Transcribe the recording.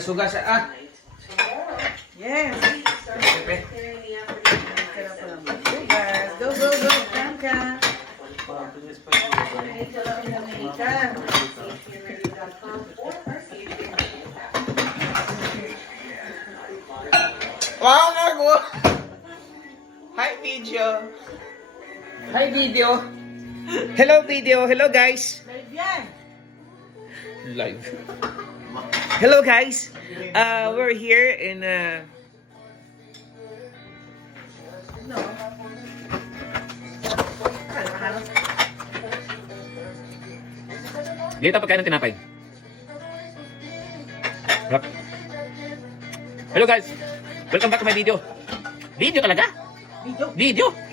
may suga siya. Ah! Yes. Pepe. Go, go, go. Kanka. Wow, Nargo! Hi, video! Hi, video! Hello, video! Hello, guys! Live yan. Live. Hello, guys! We're here in... No. Dito pagkain ng tinapay. Harap. Hello, guys! Welcome back to my video. Video talaga? Video. Video!